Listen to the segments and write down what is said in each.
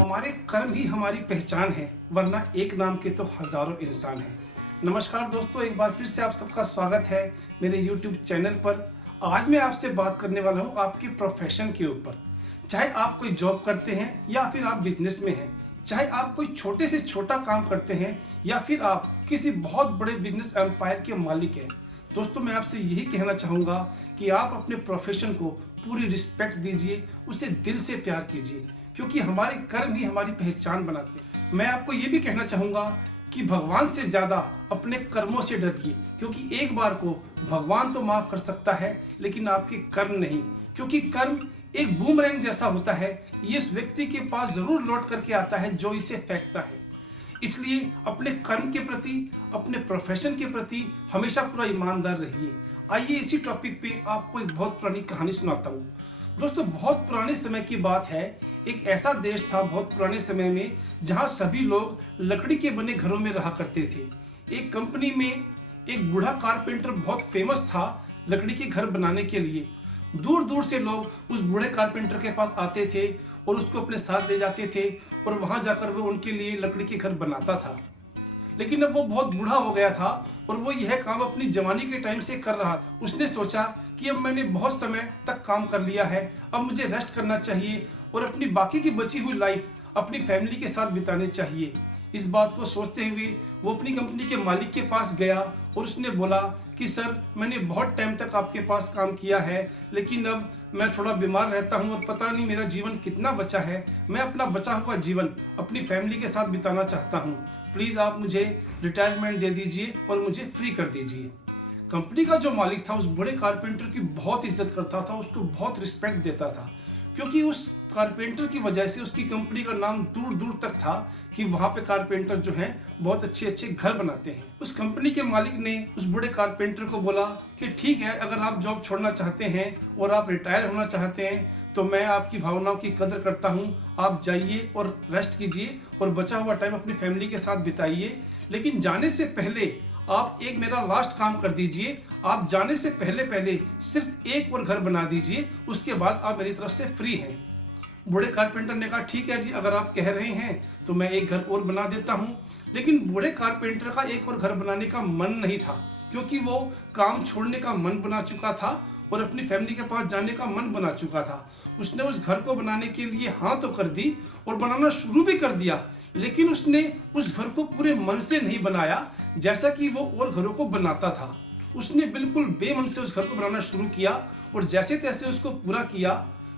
हमारे कर्म ही हमारी पहचान है, वरना एक नाम के तो हजारों इंसान हैं। नमस्कार दोस्तों, एक बार फिर से आप सबका स्वागत है मेरे YouTube चैनल पर। आज मैं आपसे बात करने वाला हूँ आपके प्रोफेशन के ऊपर। चाहे आप कोई जॉब करते हैं या फिर आप बिजनेस में हैं, चाहे आप कोई छोटे से छोटा काम करते हैं या फिर आप किसी बहुत बड़े बिजनेस एम्पायर के मालिक हैं, दोस्तों मैं आपसे यही कहना चाहूँगा कि आप अपने प्रोफेशन को पूरी रिस्पेक्ट दीजिए, उसे दिल से प्यार कीजिए, क्योंकि हमारे कर्म ही हमारी पहचान बनाते हैं। मैं आपको ये भी कहना चाहूँगा कि भगवान से ज़्यादा अपने कर्मों से डरिए, क्योंकि एक बार को भगवान तो माफ़ कर सकता है लेकिन आपके कर्म नहीं, क्योंकि कर्म एक बूमरैंग जैसा होता है। ये उस व्यक्ति के पास ज़रूर लौट करके आता है जो इसे फेंकता है। इसलिए अपने कर्म के प्रति, अपने प्रोफेशन के प्रति हमेशा पूरा ईमानदार रहिए। आइए इसी टॉपिक पे आपको एक बहुत पुरानी कहानी सुनाता हूँ। दोस्तों बहुत पुराने समय की बात है, एक ऐसा देश था बहुत पुराने समय में जहाँ सभी लोग लकड़ी के बने घरों में रहा करते थे। एक कंपनी में एक बूढ़ा कारपेंटर बहुत फेमस था लकड़ी के घर बनाने के लिए। दूर दूर से लोग उस बूढ़े कारपेंटर के पास आते थे और उसको अपने साथ ले जाते थे और वहाँ जाकर वो उनके लिए लकड़ी के घर बनाता था। लेकिन अब वो बहुत बूढ़ा हो गया था और वो यह काम अपनी जवानी के टाइम से कर रहा था। उसने सोचा कि अब मैंने बहुत समय तक काम कर लिया है, अब मुझे रेस्ट करना चाहिए और अपनी बाकी की बची हुई लाइफ अपनी फैमिली के साथ बितानी चाहिए। इस बात को सोचते हुए वो अपनी कंपनी के मालिक के पास गया और उसने बोला कि सर, मैंने बहुत टाइम तक आपके पास काम किया है, लेकिन अब मैं थोड़ा बीमार रहता हूँ और पता नहीं मेरा जीवन कितना बचा है। मैं अपना बचा हुआ जीवन अपनी फैमिली के साथ बिताना चाहता हूँ। प्लीज़ आप मुझे रिटायरमेंट दे दीजिए और मुझे फ्री कर दीजिए। कंपनी का जो मालिक था उस बड़े कारपेंटर की बहुत इज्जत करता था, उसको बहुत रिस्पेक्ट देता था, क्योंकि उस कारपेंटर की वजह से उसकी कंपनी का नाम दूर दूर तक था कि वहाँ पे कारपेंटर जो हैं बहुत अच्छे अच्छे घर बनाते हैं। उस कंपनी के मालिक ने उस बड़े कारपेंटर को बोला कि ठीक है, अगर आप जॉब छोड़ना चाहते हैं और आप रिटायर होना चाहते हैं तो मैं आपकी भावनाओं की कदर करता हूँ, आप जाइए और रेस्ट कीजिए और बचा हुआ टाइम अपनी फैमिली के साथ बिताइए। लेकिन जाने से पहले आप एक मेरा लास्ट काम कर दीजिए, आप जाने से पहले पहले सिर्फ एक और घर बना दीजिए, उसके बाद आप मेरी तरफ से फ्री हैं। बूढ़े कारपेंटर ने कहा ठीक है जी, अगर आप कह रहे हैं तो मैं एक घर और बना देता हूँ। लेकिन बूढ़े कारपेंटर का एक और घर बनाने का मन नहीं था, क्योंकि वो काम छोड़ने का मन बना चुका था और अपनी फैमिली के पास जाने का मन बना चुका था। उसने उस घर को बनाने के लिए हाँ तो कर दी और बनाना शुरू भी कर दिया, लेकिन उसने उस घर को पूरे मन से नहीं बनाया जैसा कि वो और घरों को बनाता था। उसने बिल्कुल बेमन से उस घर को बनाना शुरू किया और जैसे तैसे उसको पूरा किया।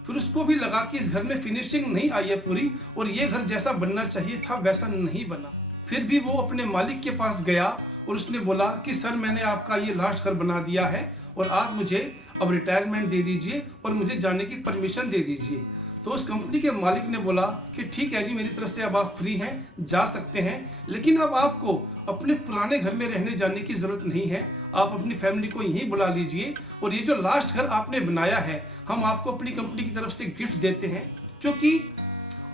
फिर उसको भी लगा कि इस घर में फिनिशिंग नहीं आई है पूरी और ये घर जैसा बनना चाहिए था वैसा नहीं बना। फिर भी वो अपने मालिक के पास गया और उसने बोला कि सर, मैंने आपका ये लास्ट घर बना दिया है और आप मुझे अब रिटायरमेंट दे दीजिए और मुझे जाने की परमिशन दे दीजिए। तो उस कंपनी के मालिक ने बोला कि ठीक है जी, मेरी तरफ से अब आप फ्री हैं, जा सकते हैं, लेकिन अब आपको अपने पुराने घर में रहने जाने की ज़रूरत नहीं है। आप अपनी फैमिली को यहीं बुला लीजिए और ये जो लास्ट घर आपने बनाया है हम आपको अपनी कंपनी की तरफ से गिफ्ट देते हैं, क्योंकि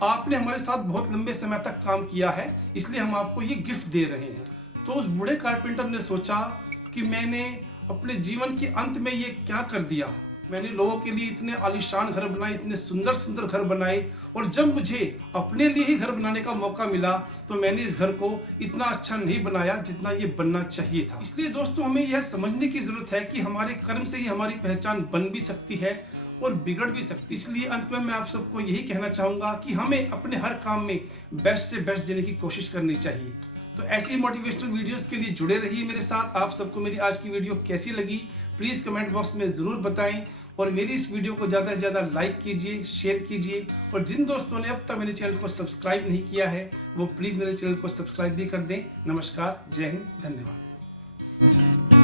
आपने हमारे साथ बहुत लंबे समय तक काम किया है, इसलिए हम आपको ये गिफ्ट दे रहे हैं। तो उस बूढ़े कारपेंटर ने सोचा कि मैंने अपने जीवन के अंत में ये क्या कर दिया। मैंने लोगों के लिए इतने आलीशान घर बनाए, इतने सुंदर सुंदर घर बनाए, और जब मुझे अपने लिए ही घर बनाने का मौका मिला तो मैंने इस घर को इतना अच्छा नहीं बनाया जितना ये बनना चाहिए था। इसलिए दोस्तों हमें यह समझने की जरूरत है कि हमारे कर्म से ही हमारी पहचान बन भी सकती है और बिगड़ भी सकती है। इसलिए अंत में मैं आप सबको यही कहना चाहूँगा कि हमें अपने हर काम में बेस्ट से बेस्ट देने की कोशिश करनी चाहिए। तो ऐसी मोटिवेशनल वीडियोस के लिए जुड़े रहिए मेरे साथ। आप सबको मेरी आज की वीडियो कैसी लगी प्लीज़ कमेंट बॉक्स में ज़रूर बताएं और मेरी इस वीडियो को ज़्यादा से ज़्यादा लाइक कीजिए, शेयर कीजिए, और जिन दोस्तों ने अब तक मेरे चैनल को सब्सक्राइब नहीं किया है वो प्लीज़ मेरे चैनल को सब्सक्राइब भी कर दें। नमस्कार, जय हिंद, धन्यवाद।